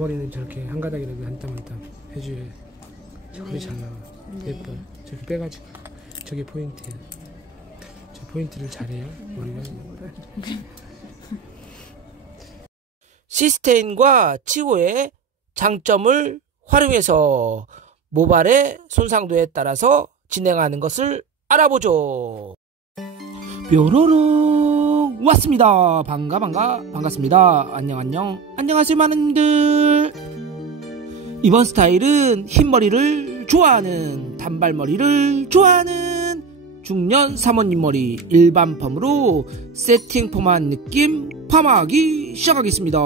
앞머리는 저렇게 한 가닥이라도 한 땀 한 땀 해줘야 그게 잘 나와. 예뻐. 저렇게 빼가지고 저게 포인트야. 저 포인트를 잘해야 머리가. 시스테인과 치고의 장점을 활용해서 모발의 손상도에 따라서 진행하는 것을 알아보죠. 뾰로롱 왔습니다. 반갑습니다. 안녕하세요 많은님들. 이번 스타일은 흰머리를 좋아하는, 단발머리를 좋아하는 중년 사모님 머리 일반 펌으로 세팅 펌한 느낌 펌하기 시작하겠습니다.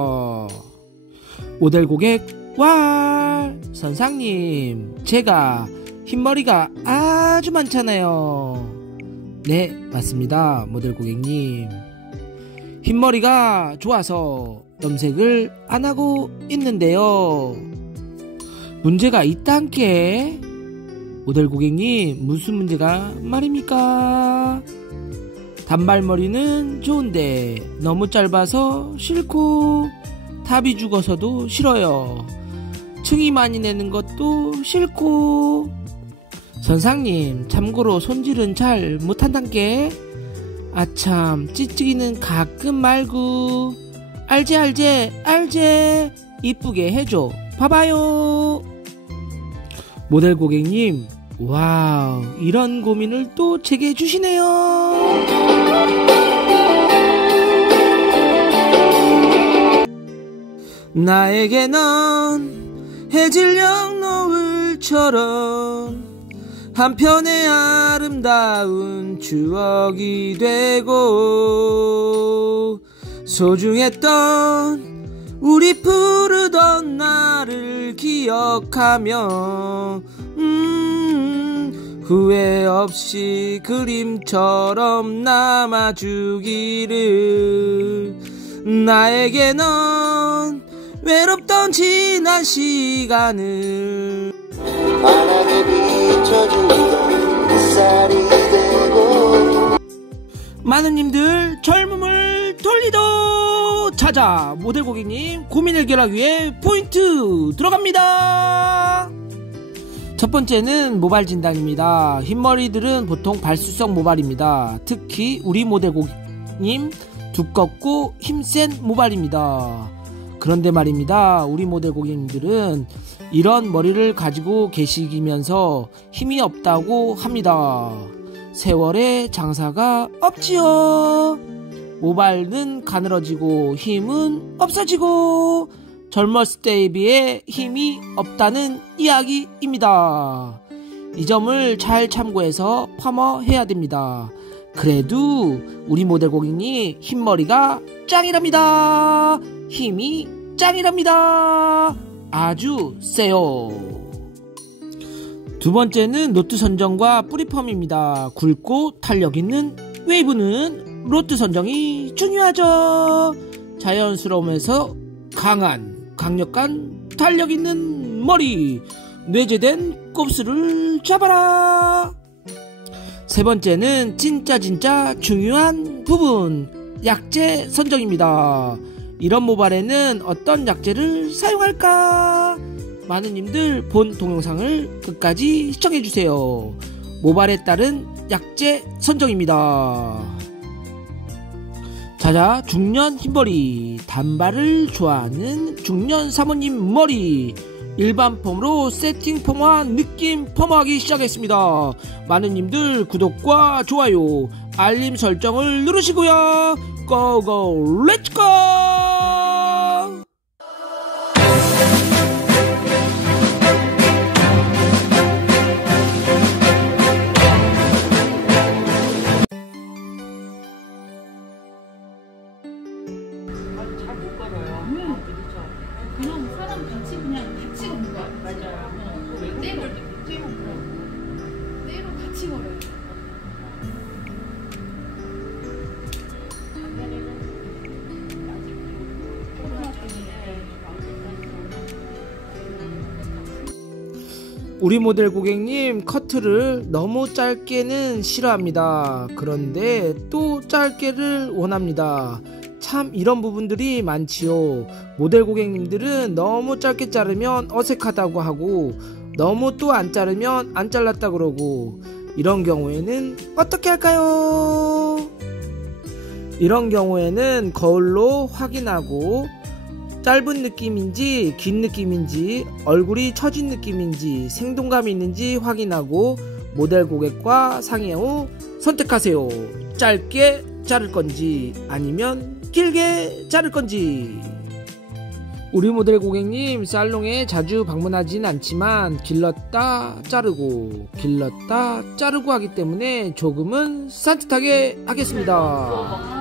모델 고객 와, 선상님, 제가 흰머리가 아주 많잖아요. 네, 맞습니다. 모델 고객님. 흰머리가 좋아서 염색을 안 하고 있는데요. 문제가 있단께? 모델 고객님, 무슨 문제가 말입니까? 단발머리는 좋은데 너무 짧아서 싫고, 탑이 죽어서도 싫어요. 층이 많이 내는 것도 싫고. 선상님, 참고로 손질은 잘 못한단께? 아참, 찌찌기는 가끔 말고. 알제 이쁘게 해줘. 봐봐요. 모델 고객님, 와우, 이런 고민을 또 제게 해주시네요. 나에게 넌 해질녘 노을처럼 한편의 아름다운 추억이 되고, 소중했던 우리 부르던 나를 기억하며 후회 없이 그림처럼 남아주기를. 나에게 넌 외롭던 지난 시간을 환하게 비춰주던 햇살이 되고. 많은님들, 젊음을 돌리도 찾아 모델 고객님 고민 해결하기 위해 포인트 들어갑니다. 첫 번째는 모발 진단입니다. 흰머리들은 보통 발수성 모발입니다. 특히 우리 모델 고객님 두껍고 힘센 모발입니다. 그런데 말입니다, 우리 모델 고객님들은 이런 머리를 가지고 계시면서 힘이 없다고 합니다. 세월의 장사가 없지요. 모발은 가늘어지고 힘은 없어지고 젊었을 때에 비해 힘이 없다는 이야기입니다. 이 점을 잘 참고해서 펌어해야 됩니다. 그래도 우리 모델 고객님 흰머리가 짱이랍니다. 힘이 짱이랍니다. 아주 세요. 두 번째는 노트 선정과 뿌리 펌입니다. 굵고 탄력 있는 웨이브는 노트 선정이 중요하죠. 자연스러우면서 강력한 탄력 있는 머리, 내재된 곱슬을 잡아라. 세 번째는 진짜 중요한 부분, 약재 선정입니다. 이런 모발에는 어떤 약재를 사용할까? 많은님들 본 동영상을 끝까지 시청해주세요. 모발에 따른 약재 선정입니다. 자자, 중년 흰머리, 단발을 좋아하는 중년 사모님 머리 일반 펌으로 세팅 펌한 느낌 펌하기 시작했습니다. 많은님들 구독과 좋아요, 알림 설정을 누르시고요. 고고 렛츠고! 그냥 사람 같이 걷는 거야. 맞아요. 떼로 같이 걸어요. 우리 모델 고객님 커트를 너무 짧게는 싫어합니다. 그런데 또 짧게를 원합니다. 참 이런 부분들이 많지요. 모델 고객님들은 너무 짧게 자르면 어색하다고 하고 너무 또 안 자르면 안 잘랐다 그러고 이런 경우에는 어떻게 할까요? 이런 경우에는 거울로 확인하고 짧은 느낌인지 긴 느낌인지 얼굴이 처진 느낌인지 생동감이 있는지 확인하고 모델 고객과 상의 후 선택하세요. 짧게 자를 건지 아니면 길게 자를 건지. 우리 모델 고객님 살롱에 자주 방문하진 않지만 길렀다 자르고 길렀다 자르고 하기 때문에 조금은 산뜻하게 하겠습니다.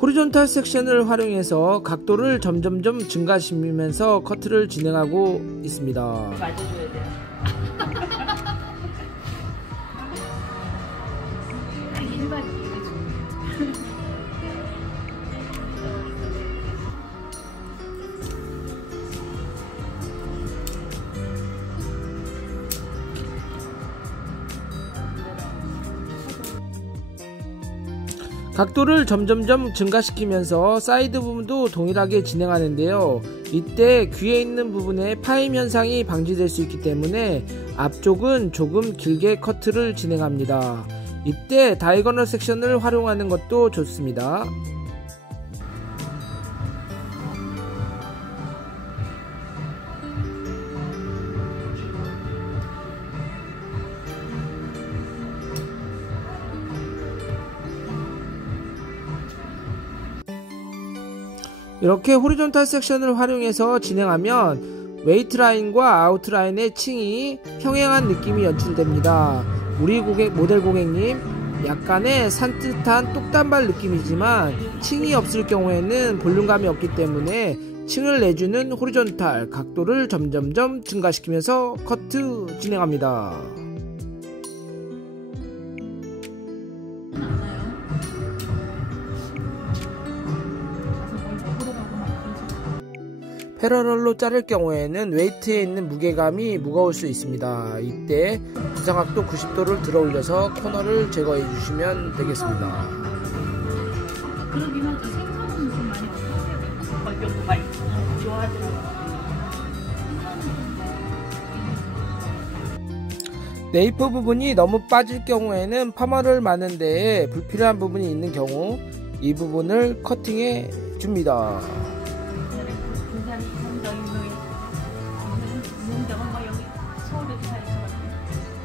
호리존탈 섹션을 활용해서 각도를 점점점 증가시키면서 커트를 진행하고 있습니다. 맞아줘야 돼요. 딱 일반이에요. 각도를 점점점 증가시키면서 사이드 부분도 동일하게 진행하는데요. 이때 귀에 있는 부분에 파임 현상이 방지될 수 있기 때문에 앞쪽은 조금 길게 커트를 진행합니다. 이때 다이거널 섹션을 활용하는 것도 좋습니다. 이렇게 호리존탈 섹션을 활용해서 진행하면 웨이트 라인과 아우트 라인의 층이 평행한 느낌이 연출됩니다. 우리 모델 고객님 약간의 산뜻한 똑단발 느낌이지만 층이 없을 경우에는 볼륨감이 없기 때문에 층을 내주는 호리존탈 각도를 점점점 증가시키면서 커트 진행합니다. 패러럴로 자를 경우에는 웨이트에 있는 무게감이 무거울 수 있습니다. 이때 부상각도 90도를 들어 올려서 코너를 제거해 주시면 되겠습니다. 그러긴 하죠. 생선은 좀 많이 어려워요. 많이 좋아하더라고요. 네이프 부분이 너무 빠질 경우에는 파마를 마는 데에 불필요한 부분이 있는 경우 이 부분을 커팅해 줍니다.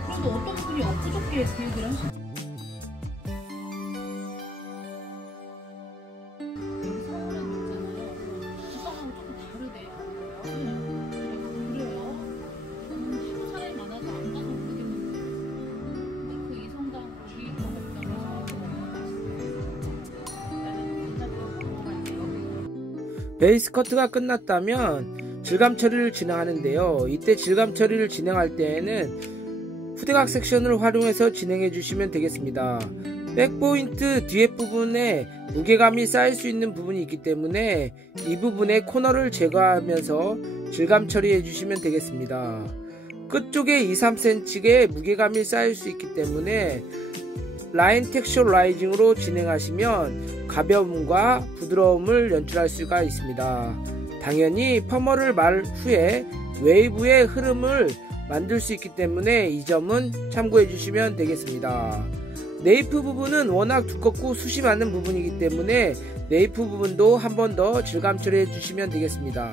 그래도 어떤 분이 엊그저께 계획을 하시죠? 여기 서울에도 있잖아요. 부산하고 조금 다르대요. 그래요? 한국 사람이 많아서 안 가서 모르겠는데 근데 그 이성당 우리 경험장에서 맛있어요. 베이스 커트가 끝났다면 질감 처리를 진행하는데요. 이때 질감 처리를 진행할 때에는 후대각 섹션을 활용해서 진행해 주시면 되겠습니다. 백포인트 뒤에 부분에 무게감이 쌓일 수 있는 부분이 있기 때문에 이 부분에 코너를 제거하면서 질감 처리해 주시면 되겠습니다. 끝쪽에 2-3cm의 무게감이 쌓일 수 있기 때문에 라인 텍스처 라이징으로 진행하시면 가벼움과 부드러움을 연출할 수가 있습니다. 당연히 펌머를 말 후에 웨이브의 흐름을 만들 수 있기 때문에 이 점은 참고해 주시면 되겠습니다. 네이프 부분은 워낙 두껍고 숱이 많은 부분이기 때문에 네이프 부분도 한 번 더 질감 처리해 주시면 되겠습니다.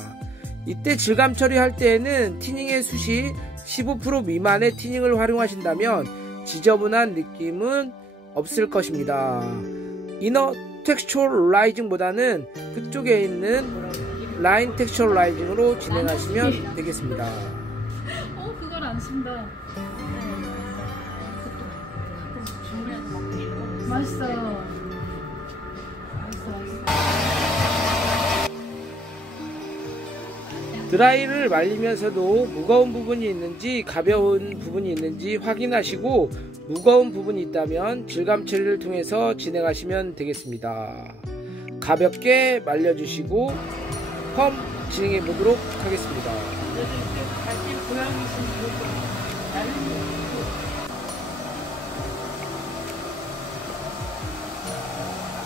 이때 질감 처리할 때에는 티닝의 숱이 15% 미만의 티닝을 활용하신다면 지저분한 느낌은 없을 것입니다. 이너 텍스처 라이징보다는 그쪽에 있는 라인 텍스처 라이징으로 진행하시면 되겠습니다. 그걸 안 쓴다. 맛있어. 맛있어. 드라이를 말리면서도 무거운 부분이 있는지 가벼운 부분이 있는지 확인하시고 무거운 부분이 있다면 질감 처리를 통해서 진행하시면 되겠습니다. 가볍게 말려주시고 펌 진행해 보도록 하겠습니다.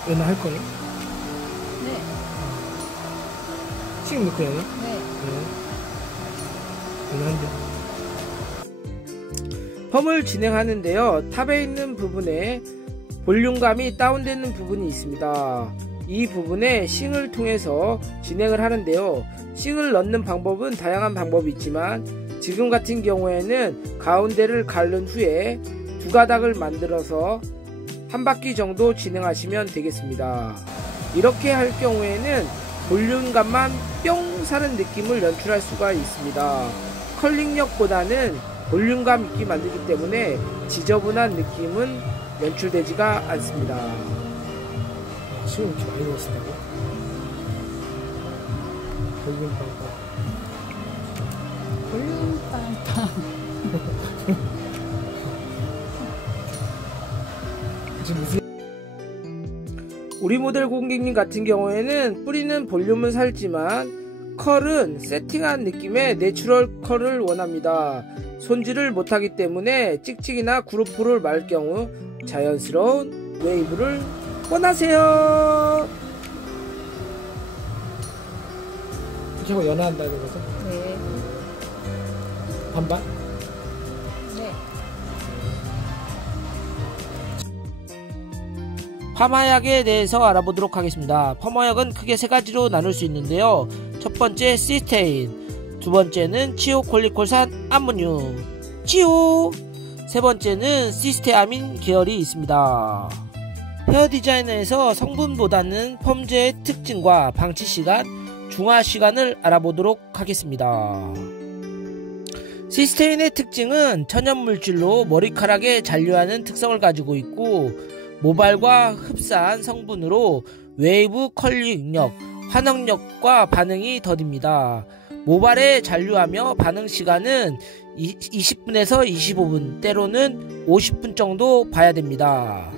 연어 할 거예요? 네. 지금 넣고 연어? 네. 연어 한 대. 펌을 진행하는데요. 탑에 있는 부분에 볼륨감이 다운되는 부분이 있습니다. 이 부분에 싱을 통해서 진행을 하는데요. 싱을 넣는 방법은 다양한 방법이 있지만 지금 같은 경우에는 가운데를 가른 후에 두 가닥을 만들어서 한 바퀴 정도 진행하시면 되겠습니다. 이렇게 할 경우에는 볼륨감만 뿅 사는 느낌을 연출할 수가 있습니다. 컬링력보다는 볼륨감 있게 만들기 때문에 지저분한 느낌은 연출되지가 않습니다. 지금 이렇게 많이 넣었다고? 볼륨빵빵. 우리 모델 고객님 같은 경우에는 뿌리는 볼륨을 살지만 컬은 세팅한 느낌의 내추럴 컬을 원합니다. 손질을 못하기 때문에 찍찍이나 그루프를 말 경우 자연스러운 웨이브를 원하세요. 이렇게 하고 연화한다는 거죠? 네. 반반? 네. 파마약에 대해서 알아보도록 하겠습니다. 파마약은 크게 세 가지로 나눌 수 있는데요. 첫 번째 시스테인, 두 번째는 치오콜리콜산 암모늄, 치오, 세 번째는 시스테아민 계열이 있습니다. 헤어 디자이너에서 성분보다는 펌제의 특징과 방치 시간, 중화 시간을 알아보도록 하겠습니다. 시스테인의 특징은 천연물질로 머리카락에 잔류하는 특성을 가지고 있고 모발과 흡사한 성분으로 웨이브 컬링력, 환원력과 반응이 더딥니다. 모발에 잔류하며 반응 시간은 20분에서 25분, 때로는 50분 정도 봐야 됩니다.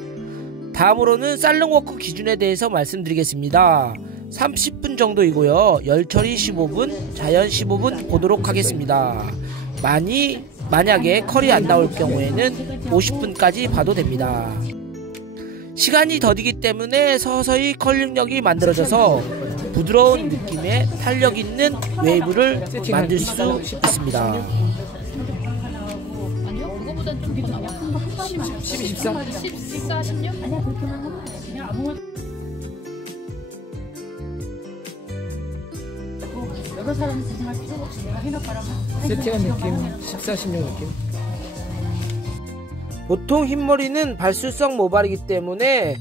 다음으로는 살롱워크 기준에 대해서 말씀드리겠습니다. 30분 정도이고요. 열처리 15분, 자연 15분 보도록 하겠습니다. 만약에 컬이 안 나올 경우에는 50분까지 봐도 됩니다. 시간이 더디기 때문에 서서히 컬링력이 만들어져서 부드러운 느낌의 탄력 있는 웨이브를 만들 수 있습니다. 아니요, 그거보단 좀 더 나와요. 12, 14? 14, 16? 아니야, 그렇게만 하면 그냥 아무거나. 여러 사람이 고생할 필요 없이 내가 해놓고라면 세팅한 느낌, 14, 16 느낌. 보통 흰머리는 발수성 모발이기 때문에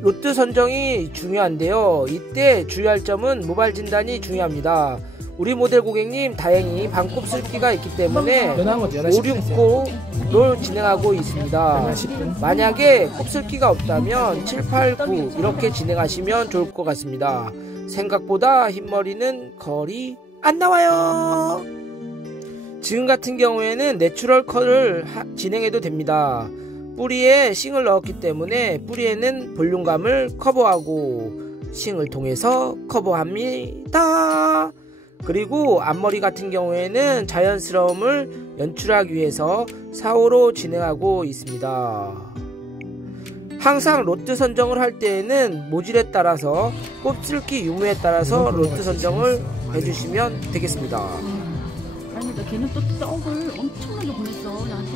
로트 선정이 중요한데요. 이때 주의할 점은 모발 진단이 중요합니다. 우리 모델 고객님 다행히 반곱슬기가 있기 때문에 569로 진행하고 있습니다. 만약에 곱슬기가 없다면 7, 8, 9 이렇게 진행하시면 좋을 것 같습니다. 생각보다 흰머리는 컬이 안 나와요. 지금 같은 경우에는 내추럴 컬을 진행해도 됩니다. 뿌리에 싱을 넣었기 때문에 뿌리에는 볼륨감을 커버하고 싱을 통해서 커버합니다. 그리고 앞머리 같은 경우에는 자연스러움을 연출하기 위해서 4호로 진행하고 있습니다. 항상 로트 선정을 할 때에는 모질에 따라서 곱슬기 유무에 따라서 로트 선정을 해주시면 되겠습니다. 아니, 걔는 또 떡을 엄청나게 보냈어, 나한테.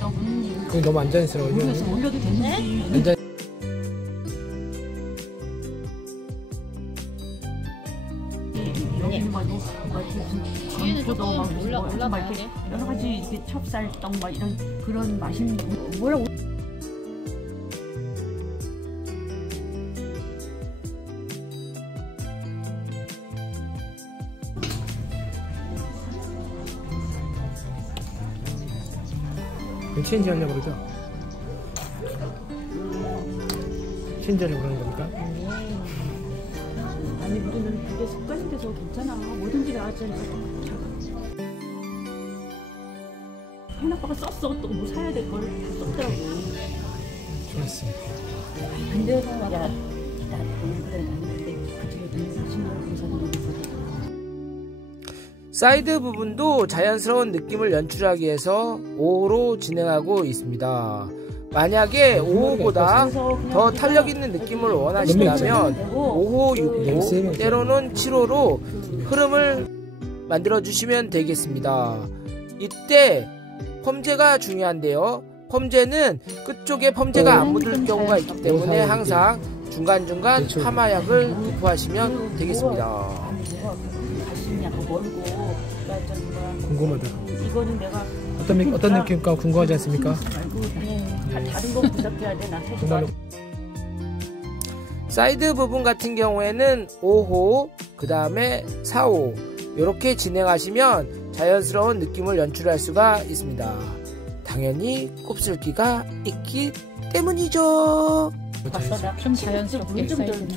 떡은. 그게 너무 안전스러워요. 올려도 되는지. 뒤에는 조금 올라가야 여러 가지 이렇게 찹쌀떡 막 이런 그런 맛있는 뭐라고 체인지 하려고 그러죠? 체인지 하려고 그러는 겁니까? 아니 우리는 이게 습관이 돼서 괜찮아. 뭐든지 나왔잖아. 현아빠가 썼어. 또 뭐 사야 될 걸 다 썼더라고. 좋았습니다. 근데 야, 나 그래 나는데 그중에 신발 공사는 사이드 부분도 자연스러운 느낌을 연출하기 위해서 5호로 진행하고 있습니다. 만약에 5호보다 더 탄력 있는 느낌을 원하신다면 5호, 6호, 때로는 7호로 흐름을 만들어 주시면 되겠습니다. 이때 펌제가 중요한데요. 펌제는 끝쪽에 펌제가 안 묻을 경우가 있기 때문에 항상 중간중간 파마약을 도포하시면 되겠습니다. 궁금하다. 이거는 내가 어떤 느낌일까 궁금하지 않습니까? 다른 거 부탁해야 돼. 나 정말로. 사이드 부분 같은 경우에는 5호, 그 다음에 4호 이렇게 진행하시면 자연스러운 느낌을 연출할 수가 있습니다. 당연히 곱슬기가 있기 때문이죠. 봤어? 나 좀 자연스럽게 좀 사이드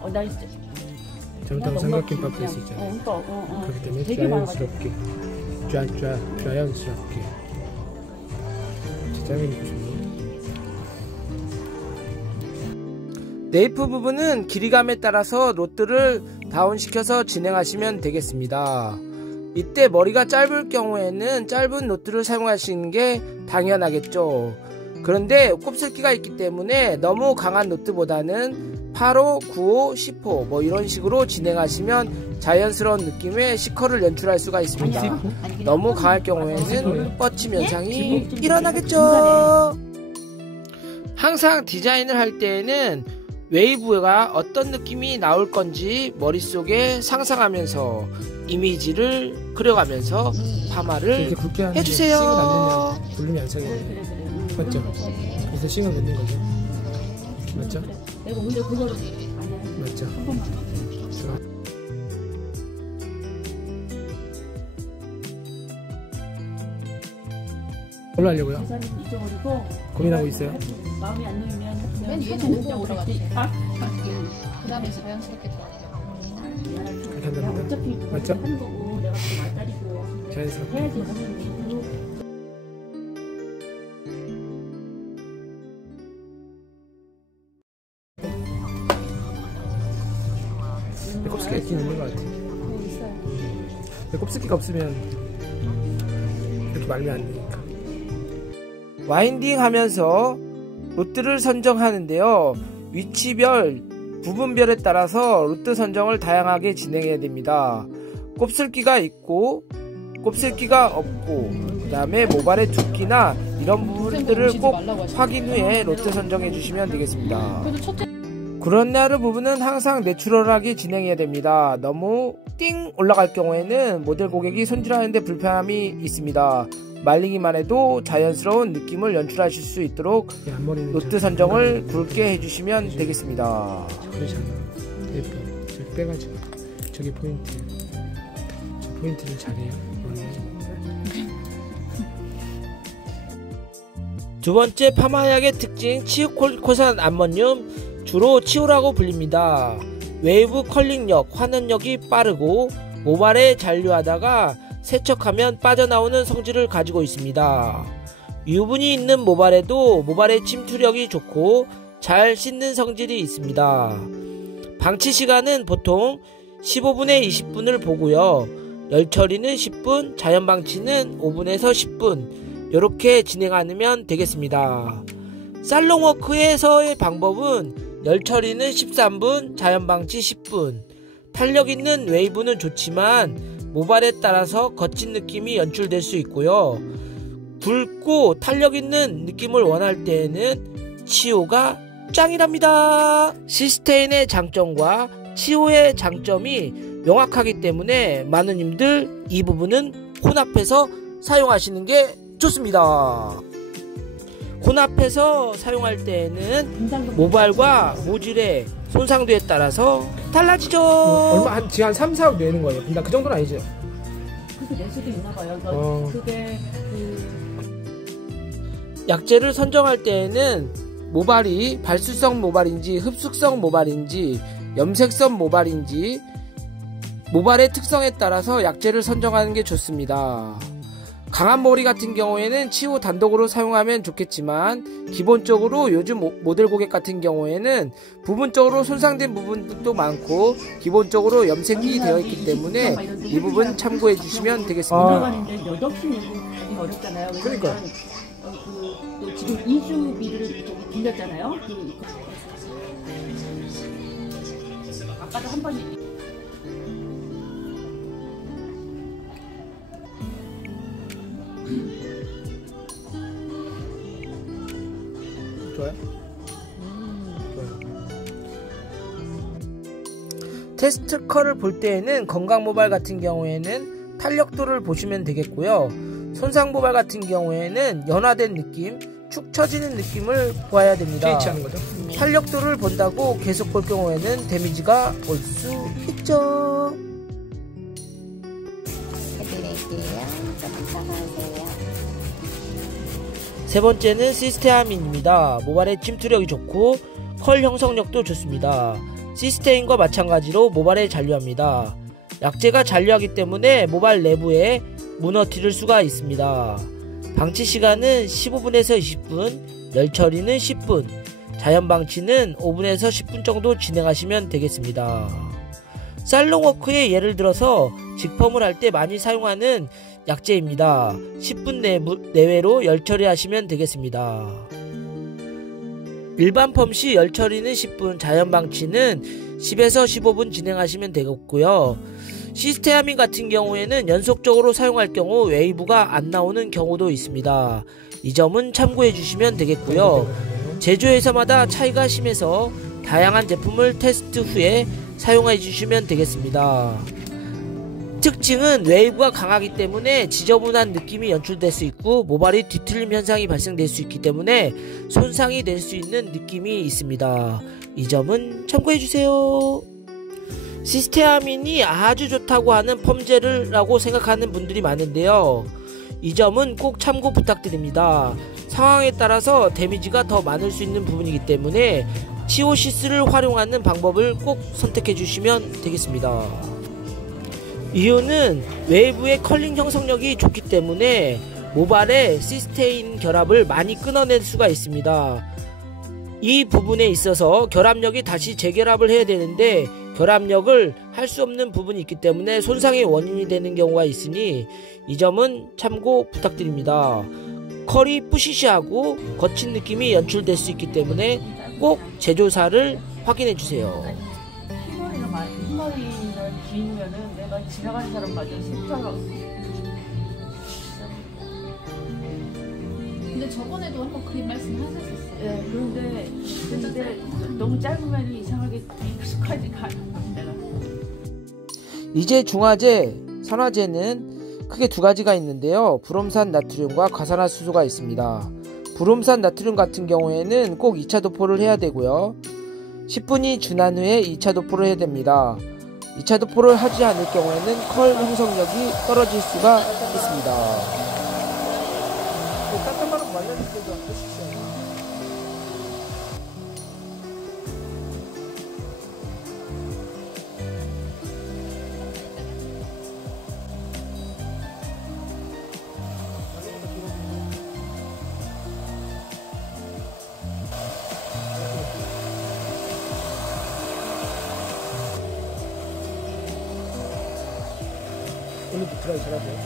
덜 나 이제 잘못하면 삼각김밥 될 수 있잖아요. 그렇기 때문에 되게 자연스럽게 자연스럽게 짜장면 먹고 싶네. 네이프 부분은 길이감에 따라서 로트를 다운시켜서 진행하시면 되겠습니다. 이때 머리가 짧을 경우에는 짧은 노트를 사용하시는 게 당연하겠죠. 그런데 곱슬기가 있기 때문에 너무 강한 노트보다는 8호, 9호, 10호 뭐 이런 식으로 진행하시면 자연스러운 느낌의 시커를 연출할 수가 있습니다. 너무 강할 경우에는 뻗침 현상이 일어나겠죠. 항상 디자인을 할 때에는 웨이브가 어떤 느낌이 나올 건지 머릿속에 상상하면서 이미지를 그려가면서 파마를 해주세요. 볼륨이 안 차겠네. 맞죠? 그래서 싱을 넣는 거죠. 맞죠? 내가 오늘 그거를 맞죠? 좋아. 뭘로 하려고요? 계산을 잊어버리고 고민하고 있어요? 마음이 안 놓이면 맨 그냥 위에는 진짜 오고 오래 올라가지. 아? 그 다음에 자연스럽게 들어가요. 그렇게 내가 한답니다. 어차피 그거 맞죠? 하는 거고 내가 그 말다리고 자연스럽게. 해야지 하는 이유로 곱슬기가 있긴 있는 것 같아. 있어요. 곱슬기가 없으면 이렇게 말면 안 되니까. 와인딩 하면서 로트를 선정하는데요. 위치별, 부분별에 따라서 로트 선정을 다양하게 진행해야 됩니다. 곱슬기가 있고 곱슬기가 없고 그 다음에 모발의 두께나 이런 부분들을 꼭 확인 후에 로트 선정해 주시면 되겠습니다. 그런나르 부분은 항상 내추럴하게 진행해야 됩니다. 너무 띵 올라갈 경우에는 모델 고객이 손질하는데 불편함이 있습니다. 말리기만 해도 자연스러운 느낌을 연출하실 수 있도록 로트 선정을 굵게 해주시면 되겠습니다. 그러잖아. 예뻐. 저기 빼가지고 저기 포인트. 저 포인트를 잘해요. 두 번째 파마약의 특징 치우콜코산 암모늄, 주로 치우라고 불립니다. 웨이브 컬링력, 환원력이 빠르고 모발에 잔류하다가 세척하면 빠져나오는 성질을 가지고 있습니다. 유분이 있는 모발에도 모발의 침투력이 좋고 잘 씻는 성질이 있습니다. 방치 시간은 보통 15분에 20분을 보고요. 열 처리는 10분, 자연 방치는 5분에서 10분 이렇게 진행하면 되겠습니다. 살롱워크에서의 방법은 열 처리는 13분, 자연 방치 10분. 탄력 있는 웨이브는 좋지만 모발에 따라서 거친 느낌이 연출될 수 있고요. 굵고 탄력 있는 느낌을 원할 때에는 치오가 짱이랍니다. 시스테인의 장점과 치오의 장점이 명확하기 때문에 마누님들 이 부분은 혼합해서 사용하시는 게 좋습니다. 혼합해서 사용할 때에는 모발과 모질의 손상도에 따라서 달라지죠. 얼마 한 3, 4억 내는 거예요. 나 그 정도는 아니죠. 그렇게 낼 수도 있나 봐요. 그게 약재를 선정할 때에는 모발이 발수성 모발인지 흡수성 모발인지 염색성 모발인지 모발의 특성에 따라서 약재를 선정하는 게 좋습니다. 강한 머리 같은 경우에는 치우 단독으로 사용하면 좋겠지만 기본적으로 요즘 모델 고객 같은 경우에는 부분적으로 손상된 부분도 많고 기본적으로 염색이 되어 있기 때문에 이 부분 참고해 주시면 되겠습니다. 들어가는데 몇 억씩 내고 가기 어렵잖아요. 그러니까. 또 지금 이주비를 빌렸잖아요. 아까도 한 번 좋아요? 테스트 컬을 볼 때에는 건강 모발 같은 경우에는 탄력도를 보시면 되겠고요. 손상 모발 같은 경우에는 연화된 느낌, 축 처지는 느낌을 보아야 됩니다. pH 하는 거죠? 탄력도를 본다고 계속 볼 경우에는 데미지가 올 수 있죠. 세 번째는 시스테아민입니다. 모발의 침투력이 좋고 컬 형성력도 좋습니다. 시스테인과 마찬가지로 모발에 잔류합니다. 약재가 잔류하기 때문에 모발 내부에 무너뜨릴 수가 있습니다. 방치 시간은 15분에서 20분, 열 처리는 10분, 자연 방치는 5분에서 10분 정도 진행하시면 되겠습니다. 살롱워크의 예를 들어서 직펌을 할 때 많이 사용하는 약재입니다. 10분 내외로 열 처리하시면 되겠습니다. 일반 펌 시 열 처리는 10분, 자연 방치는 10에서 15분 진행하시면 되겠고요. 시스테아민 같은 경우에는 연속적으로 사용할 경우 웨이브가 안 나오는 경우도 있습니다. 이 점은 참고해 주시면 되겠고요. 제조회사마다 차이가 심해서 다양한 제품을 테스트 후에 사용해 주시면 되겠습니다. 특징은 웨이브가 강하기 때문에 지저분한 느낌이 연출될 수 있고 모발이 뒤틀림 현상이 발생될 수 있기 때문에 손상이 될 수 있는 느낌이 있습니다. 이 점은 참고해 주세요. 시스테아민이 아주 좋다고 하는 펌젤이라고 생각하는 분들이 많은데요. 이 점은 꼭 참고 부탁드립니다. 상황에 따라서 데미지가 더 많을 수 있는 부분이기 때문에 치오시스를 활용하는 방법을 꼭 선택해 주시면 되겠습니다. 이유는 웨이브의 컬링 형성력이 좋기 때문에 모발의 시스테인 결합을 많이 끊어낼 수가 있습니다. 이 부분에 있어서 결합력이 다시 재결합을 해야 되는데 결합력을 할 수 없는 부분이 있기 때문에 손상의 원인이 되는 경우가 있으니 이 점은 참고 부탁드립니다. 컬이 뿌시시하고 거친 느낌이 연출될 수 있기 때문에 꼭 제조사를 확인해 주세요. 흰머리를 기면은 내가 지나가는 사람마저 색깔로. 근데 저번에도 한번 그 말씀하셨었어요. 네, 그런데 너무 짧으면 이상하게 익숙하지 가. 내가. 이제 중화제, 산화제는 크게 두 가지가 있는데요. 브롬산 나트륨과 과산화수소가 있습니다. 브롬산 나트륨 같은 경우에는 꼭 2차 도포를 해야 되고요. 10분이 지난 후에 2차 도포를 해야 됩니다. 2차 도포를 하지 않을 경우에는 컬 형성력이 떨어질 수가 있습니다. 따뜻한 말려줄 때도 안 드시죠. 오늘도 드라이 잘하세요?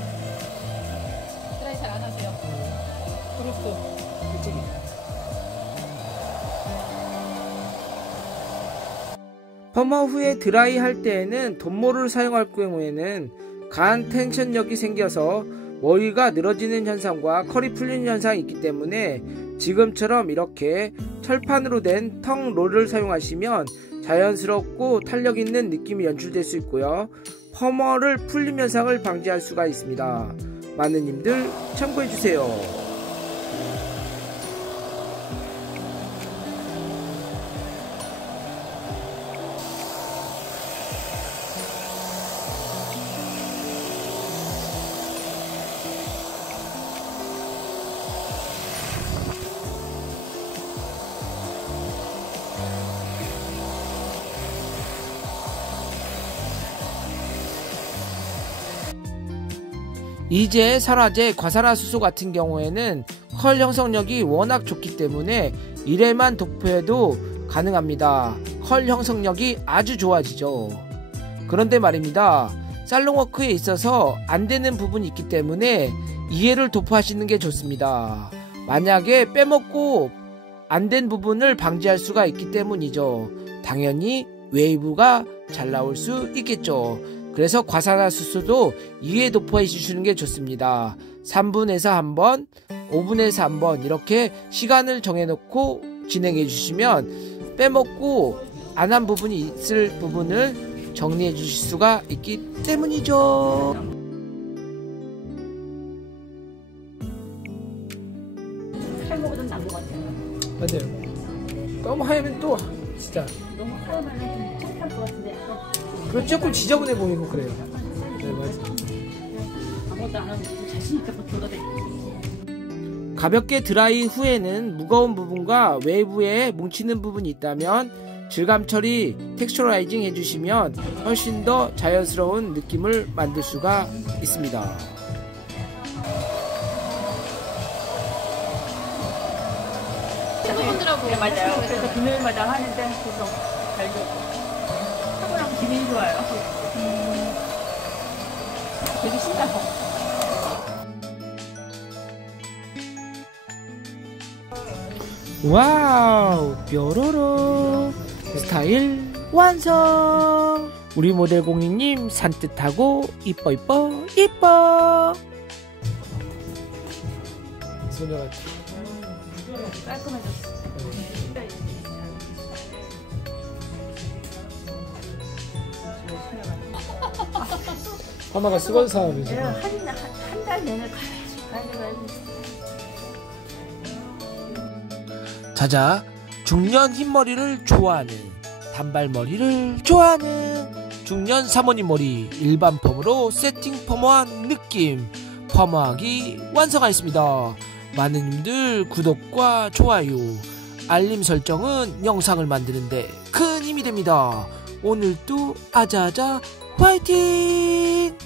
드라이 잘 안 하세요? 프로스트 일찍이. 펌머 후에 드라이 할 때에는 덤모를 사용할 경우에는 강한 텐션력이 생겨서 머리가 늘어지는 현상과 컬이 풀리는 현상이 있기 때문에 지금처럼 이렇게 철판으로 된 텅 롤을 사용하시면 자연스럽고 탄력 있는 느낌이 연출될 수 있고요. 펌머를 풀림 현상을 방지할 수가 있습니다. 많은 님들 참고해주세요. 이제 설화제 과산화수소 같은 경우에는 컬 형성력이 워낙 좋기 때문에 1회만 도포해도 가능합니다. 컬 형성력이 아주 좋아지죠. 그런데 말입니다. 살롱워크에 있어서 안되는 부분이 있기 때문에 2회를 도포하시는 게 좋습니다. 만약에 빼먹고 안된 부분을 방지할 수가 있기 때문이죠. 당연히 웨이브가 잘 나올 수 있겠죠. 그래서 과산화수소도 2회 도포해 주시는 게 좋습니다. 3분에서 한번, 5분에서 한번 이렇게 시간을 정해놓고 진행해 주시면 빼먹고 안 한 부분이 있을 부분을 정리해 주실 수가 있기 때문이죠. 탈모보다 나은 것 같아요. 맞아요. 너무 하얘면 또 진짜 너무 하얘면 좀 창피할 것 같은데. 그리고 조금 지저분해 보이고 그래요. 네, 맞아요. 아무것도 안 하면 자신있게 걷어대. 가볍게 드라이 후에는 무거운 부분과 외부에 뭉치는 부분이 있다면 질감 처리, 텍스처라이징 해주시면 훨씬 더 자연스러운 느낌을 만들 수가 있습니다. 네, 맞아요. 그래서 금요일마다 하는데 그래서 잘 되고 하고랑 기분이 좋아요. 되게 신나서. 와우, 뾰로로 스타일 완성. 우리 모델 공익님 산뜻하고 이뻐 이뻐 이뻐. 소녀 같아. 깔끔해졌어. 하나가 수건 사업이죠. 한 달 내내 가야지. 자자, 중년 흰머리를 좋아하는, 단발머리를 좋아하는 중년 사모님 머리 일반 펌으로 세팅 펌어한 느낌, 펌어하기 완성하였습니다. 많은 님들 구독과 좋아요, 알림 설정은 영상을 만드는데 큰 힘이 됩니다. 오늘도 아자아자 화이팅!